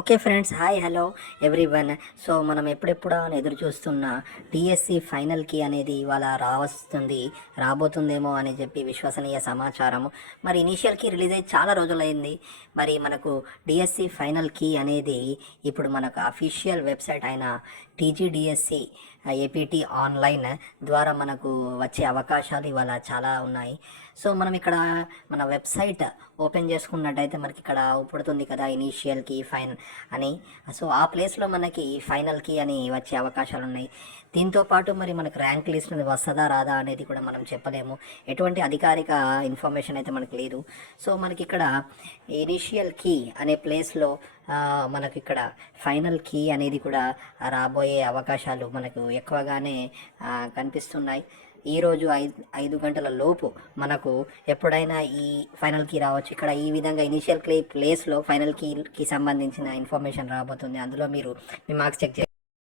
Okay friends hi hello everyone. So మనం ఎప్పుడెప్పుడా అని ఎదురు చూస్తున్న టీఎస్సి ఫైనల్కి అనేది ఇవాళ రావస్తుంది రాబోతుందేమో అని చెప్పి విశ్వసనీయ సమాచారం. మరి ఇనీషియల్కి రిలీజ్ అయ్యి చాలా రోజులైంది. మరి మనకు డిఎస్సి ఫైనల్ కీ అనేది ఇప్పుడు మనకు అఫీషియల్ వెబ్సైట్ అయిన టీజీడిఎస్సి ఏపీటీ ఆన్లైన్ ద్వారా మనకు వచ్చే అవకాశాలు ఇవాళ చాలా ఉన్నాయి. సో మనం ఇక్కడ మన వెబ్సైట్ ఓపెన్ చేసుకున్నట్టయితే మనకి ఇక్కడ ఉపడుతుంది కదా ఇనీషియల్ కీ ఫైన్ అని. సో ఆ ప్లేస్లో మనకి ఫైనల్ కీ అని వచ్చే అవకాశాలు ఉన్నాయి. దీంతో పాటు మరి మనకు ర్యాంక్ లిస్ట్ వస్తుందా రాదా అనేది కూడా మనం చెప్పలేము. ఎటువంటి అధికారిక ఇన్ఫర్మేషన్ అయితే మనకు లేదు. సో మనకి ఇక్కడ ఇనీషియల్ కీ అనే ప్లేస్లో మనకి ఇక్కడ ఫైనల్ కీ అనేది కూడా రాబోయే అవకాశాలు మనకు ఎక్కువగానే కనిపిస్తున్నాయి. ఈరోజు ఐదు ఐదు గంటల లోపు మనకు ఎప్పుడైనా ఈ ఫైనల్ కీ రావచ్చు. ఇక్కడ ఈ విధంగా ఇనిషియల్ క్లే ప్లేస్లో ఫైనల్ కీకి సంబంధించిన ఇన్ఫర్మేషన్ రాబోతుంది. అందులో మీరు మీ మార్క్స్ చెక్ చే